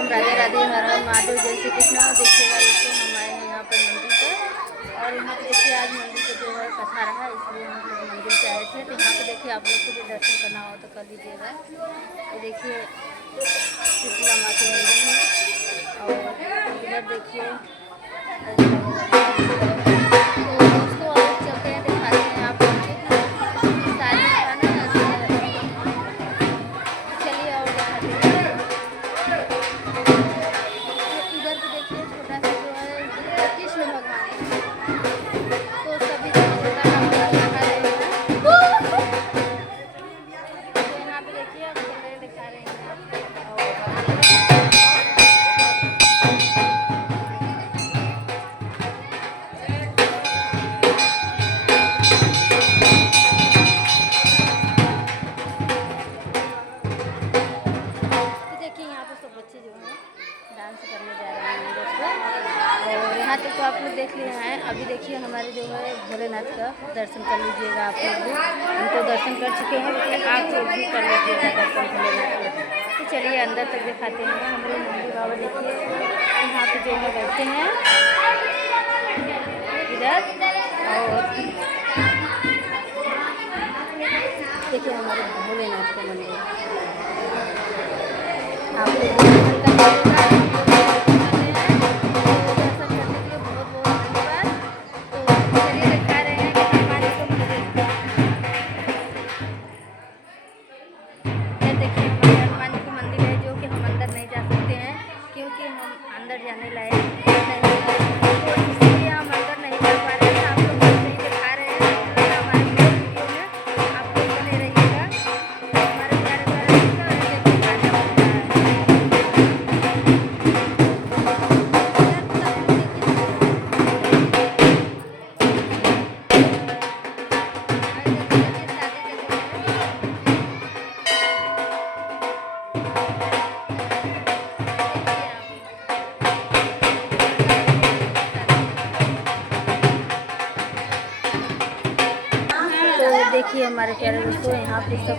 राम, राधे राधे, हर हर महादेव, जय श्री कृष्ण। देखिएगा दोस्तों, हम आए हैं यहाँ पर मंदिर पर, और यहाँ पे देखिए आज मंदिर पे जो है कथा रहा, इसलिए हम लोग मंदिर से आए थे। तो यहाँ पे देखिए आप लोग को भी दर्शन करना हो तो कर लीजिएगा। ये देखिए शीतला माँ के मंदिर है, और इधर देखिए डांस करने जा रहे हैं दोस्तों। और यहाँ तक तो आप लोग देख लिए हैं। अभी देखिए हमारे जो है भोलेनाथ का दर्शन कर लीजिएगा आप लोग भी। हम तो दर्शन कर चुके हैं, लेकिन आप लोग भी कर लीजिएगा दर्शन भोलेनाथ का। तो चलिए अंदर तक दिखाते हैं। हमारे नंदी बाबा देखिए यहाँ पे जो है बैठते हैं इधर, और देखिए हमारे भोलेनाथ का मंदिर आप लोग अंदर जाने लायक नहीं है, तो इसलिए हम अंदर नहीं जा पा रहे हैं। आप लोग नहीं दिखा रहे हैं हमारे वीडियो में, आप लोग बने रहिएगा हमारे प्यारे प्यारे दोस्तों। देखिए हमारे प्यारे दोस्तों यहाँ पे सब